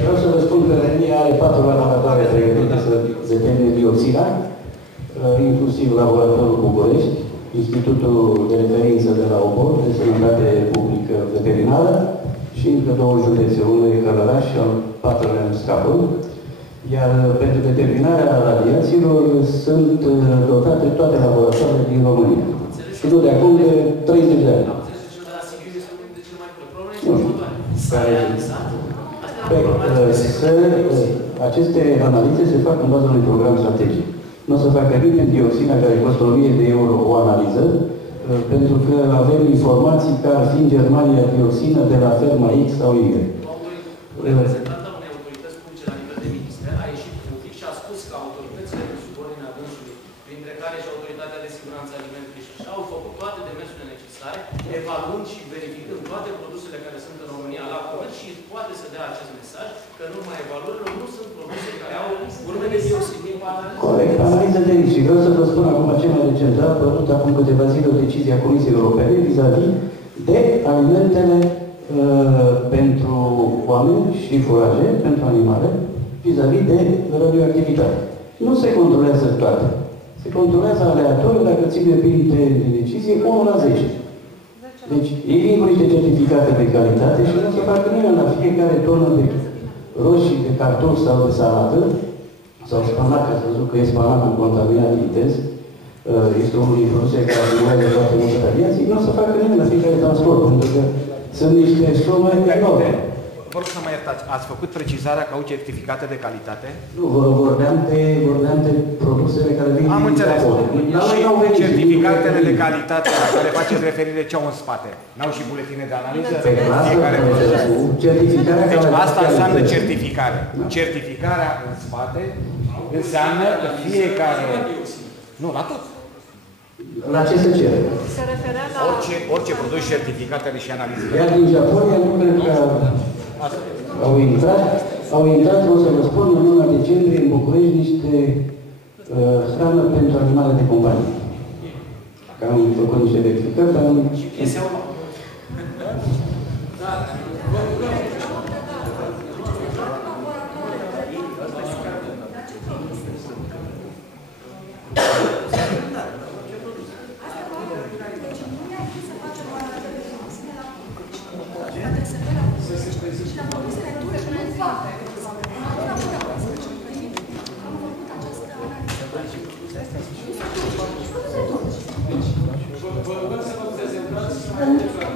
Vreau să vă spun că România are 4 laboratoare pregătite să determine dioxina, inclusiv laboratorul București, Institutul de Referință de la OBOR, de Sănătate Publică Veterinară, și încă 2 județe, unul e Călăraș și al 4-lea în Scapul. Iar pentru determinarea radiațiilor sunt dotate toate laboratoarele din România. Și nu de acum, de 30 de ani. Am înțeles că de la Sibiu este unul dintre cele mai bune. Problema este următoare. S-a realizat? Aceste analize se fac în baza unui program strategic. Nu o să facă nimeni dioxina care costă 1000 de euro o analiză, pentru că avem informații că ar fi în Germania dioxină de la ferma X sau Y. Reprezentanta unei autorități publice la nivel de minister a ieșit public și a spus că autoritățile de subordinea dânsului, printre care și Autoritatea de Siguranță Alimentului și așa, au făcut toate demersurile necesare, evaluând și verificând toate produsele care sunt în România la comerț și poate să dea acest mesaj că în urma evaluărilor nu sunt produse care au urme de dioxid. Corect, analiză de risc. Și vreau să vă spun acum ce mai recent a apărut acum câteva zile o decizie a Comisiei Europene vis-a-vis de alimentele pentru oameni și furaje, pentru animale, vis-a-vis de radioactivitate. Nu se controlează toate. Se controlează aleatoriu, dacă ține printre de decizie, 1 la 10. Deci, ei vin cu niște certificate de calitate și nu se facă nimeni la fiecare tonă de roșii, de cartofi sau de salată, sau spanac, ați văzut că e spanacul contaminat intens, este unul din produse care acumulează foarte multe radiații, nu o să facă nimeni la fiecare transport, pentru că sunt niște sume enorme. Vă rog să mă iertați, ați făcut precizarea că au certificate de calitate? Nu, vorbeam de produsele care vin. Am înțeles. Și certificatele de calitate la care faceți referire ce au în spate? N-au și buletine de analiză? Deci asta înseamnă certificare. Certificarea în spate înseamnă că fiecare... Nu, la tot. La ce se cere? Se referea la... Orice produs certificatele și analize. Iar din Japonia nu cred că au intrat, o să vă spun, în luna decembrie în București niște hrană pentru animale de companie. Că am făcut niște verificări, dar nu...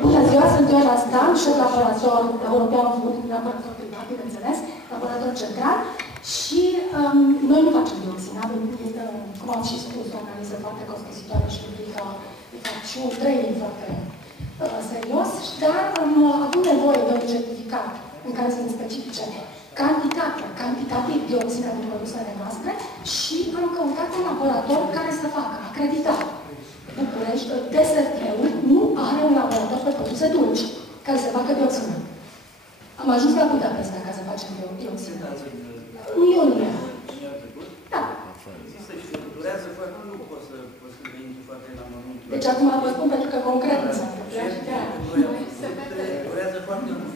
Bună ziua, sunt Ioana Stan, șef laborator european laborator privat, bineînțeles, laborator central și noi nu facem dioxina, cum am și spus, o analiză foarte costisitoare și implică și un training foarte serios, dar am avut nevoie de un certificat în care sunt specifice cantitatea dioxina din produsele noastre și am căutat un laborator care să facă acreditat. București, DSF-ul nu are un laborator pe produse dulci care să facă dioxină. Am ajuns la Budapesta ca să facem dioxină. În iunie. Da. Durează foarte, nu pot să intru foarte la momentul. Deci acum vă spun pentru că concret nu s-a durează foarte mult.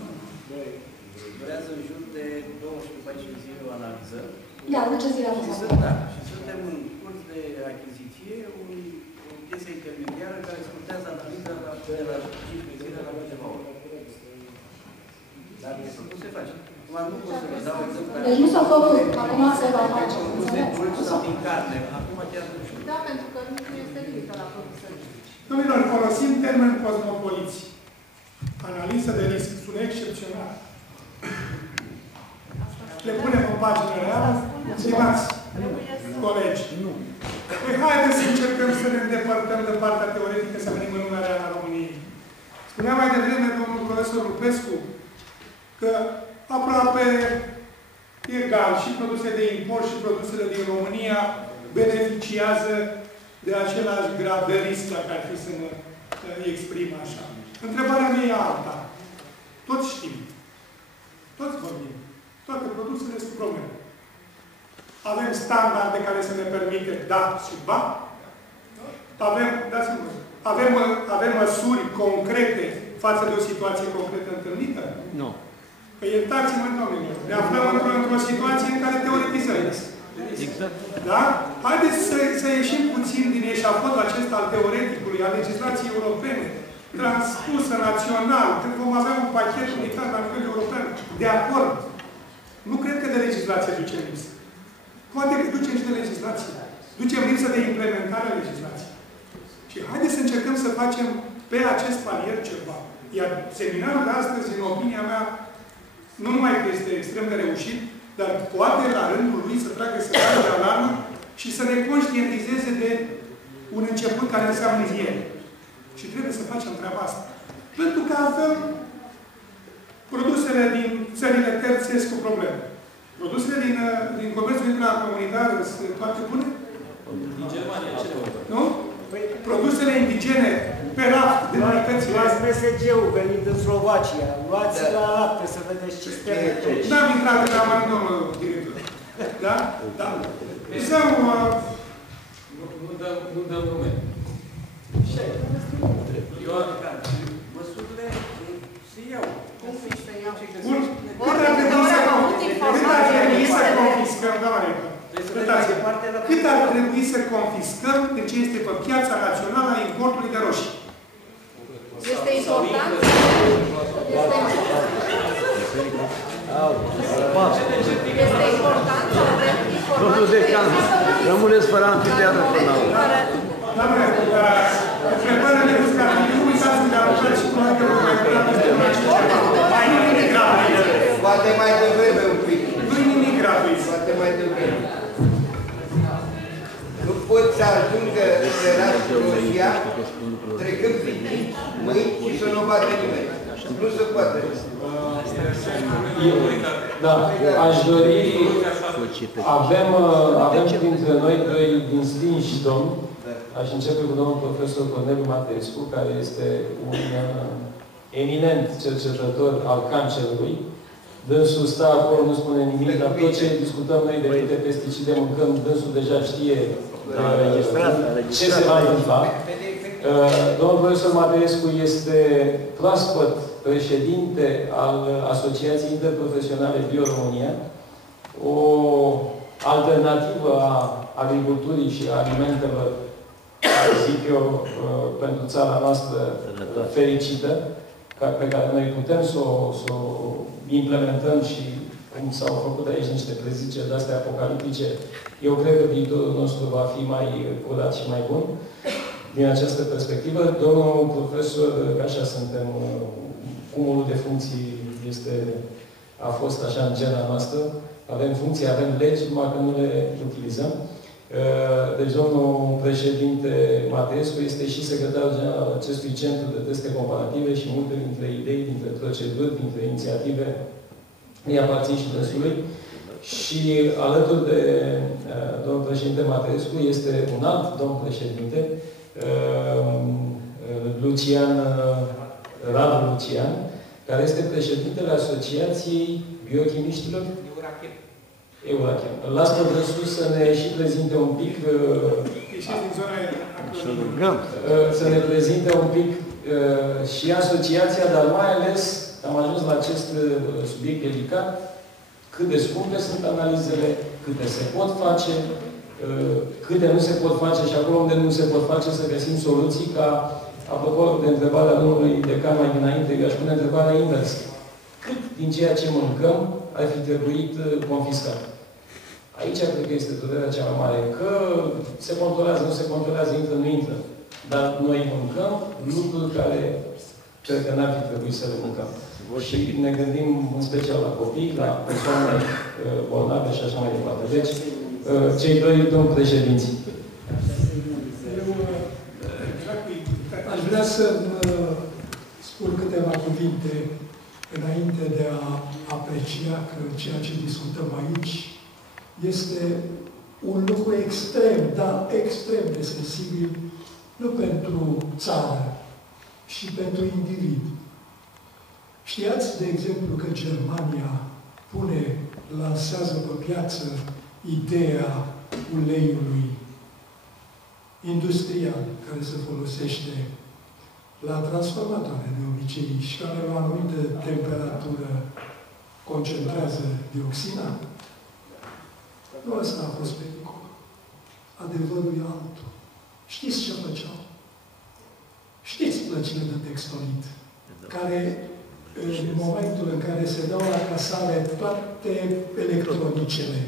Durează în jur de 12-14 zile o analiză. Da, de ce zile a fost? Da, și suntem în curs de achiziție o piesă intermediară care scurtează analiza de la 15 zile la câteva ore. Dar nu se face. Nu pot să vă dau exemplu. Deci nu s-a făcut, acum se va face. Nu sau din carne, acum chiar nu știu. Da, pentru că nu este limită la produsele. Domnilor, folosim termeni cosmopoliți. Analiză de risc, sună excepțional. Le punem în pagină reală, stimați colegi. Păi haideți să încercăm să ne îndepărtăm de partea teoretică, să venim în lumea reală a României. Spunea mai devreme domnul profesor Lupescu că aproape egal și produse de import și produsele din România beneficiază de același grad de risc, la care fi să mă exprim așa. Întrebarea mea e alta. Toți știm. Toți vorbim. Toate produsele sunt probleme. Avem standarde care să ne permite da și ba. Avem măsuri concrete față de o situație concretă întâlnită? Nu. Păi iertați-mă, domnilor, ne aflăm într-o situație în care teoretizăm. Exact. Da? Haideți să ieșim puțin din eșafodul acesta al teoreticului, al legislației europene, transpusă național, când vom avea un pachet unitar la nivel european, de acord. Nu cred că de legislație ducem lipsă. Poate că ducem și de legislație. Ducem lipsă de implementare a legislației. Și haideți să încercăm să facem pe acest palier ceva. Iar seminarul de astăzi, în opinia mea, nu numai că este extrem de reușit, dar poate la rândul lui să tragă semnalul de alarmă și să ne conștientizeze de un început care înseamnă ieri. Și trebuie să facem treaba asta. Pentru că avem produsele din țările terțe cu probleme. Produsele din comerțul intracomunitar sunt foarte bune? Din Germania, ce nu? Produsele indigene pe raft din unitățile... Luați PSG-ul venit din Slovacia, luați la lapte să vedeți ce stele treci. N-am intrat în amăr, domnul director. Da? Da. Zău... Nu dăm nume. Măsurile se iau. Cum se iau? Bun. Cât ar trebui să confiscăm, doamne? Cât ar trebui să confiscăm de ce este pe piața națională a importului de roșii? Este important? Este important să avem Domnul Decan, rămâneți fără anfiteatru până la urmă. Doamne, întrebările nu se aplică, nu uitați de arătat și cu alte Poate mai devreme un pic. Nu-i nimic gratuit. Poate mai devreme. Nu pot să ajungă în Rusia, trecând prin mâini și să nu bată nimeni. Nu se poate. Da, aș dori, avem printre noi doi distinși domni. Aș începe cu domnul profesor Corneliu Mateescu, care este un eminent cercetător al cancerului. Dânsul stă acolo, nu spune nimic, dar tot ce discutăm noi de câte pesticide mâncăm, dânsul deja știe ce se va întâmpla. Domnul profesor Mateescu este proaspăt președinte al Asociației Interprofesionale Bio-România, o alternativă a agriculturii și a alimentelor, zic eu, pentru țara noastră fericită, pe care noi putem să o implementăm și, cum s-au făcut aici niște preziceri de-astea apocaliptice, eu cred că viitorul nostru va fi mai curat și mai bun. Din această perspectivă, domnul profesor, așa suntem, cumulul de funcții a fost așa în gena noastră, avem funcții, avem legi, numai că nu le utilizăm. Deci domnul președinte Mateescu este și secretarul general al acestui centru de teste comparative și multe dintre idei, dintre proceduri, dintre inițiative îi aparțin și dânsului. Și alături de domnul președinte Mateescu este un alt domn președinte, Radu Lucian, care este președintele Asociației Biochimiștilor Eurachem. Îl las pe sus să ne și prezinte un pic să ne prezinte un pic și asociația, dar mai ales am ajuns la acest subiect delicat, cât de scumpe sunt analizele, câte se pot face, câte nu se pot face și acolo unde nu se pot face să găsim soluții ca, apropo de întrebarea domnului Decan mai dinainte, eu aș pune întrebarea invers. Cât din ceea ce mâncăm ar fi trebuit confiscat? Aici cred că este durerea cea mai mare. Că se controlează, nu se controlează, intră, nu intră. Dar noi mâncăm lucruri care cred că n-ar fi trebuit să le mâncăm. Și ne gândim în special la copii, la persoane bolnave și așa mai departe. Deci, cei doi domn președinți. Aș vrea să spun câteva cuvinte înainte de a aprecia că ceea ce discutăm aici este un lucru extrem, dar extrem de sensibil, nu pentru țară, și pentru individ. Știați, de exemplu, că Germania lansează pe piață ideea uleiului industrial care se folosește la transformatoare de obicei și care la o anumită temperatură concentrează dioxina, nu ăsta a fost pericol. Adevărul e altul. Știți ce făceau? Știți plăcile de textolit, care în momentul în care se dau la casare toate electronicele,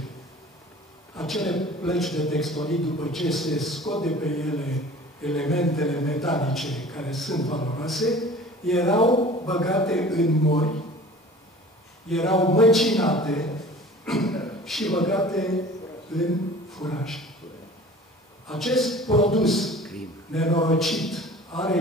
acele plăci de textolit, după ce se scot de pe ele elementele metalice care sunt valoroase, erau băgate în mori, erau măcinate și băgate în furaje. Acest produs nenorocit are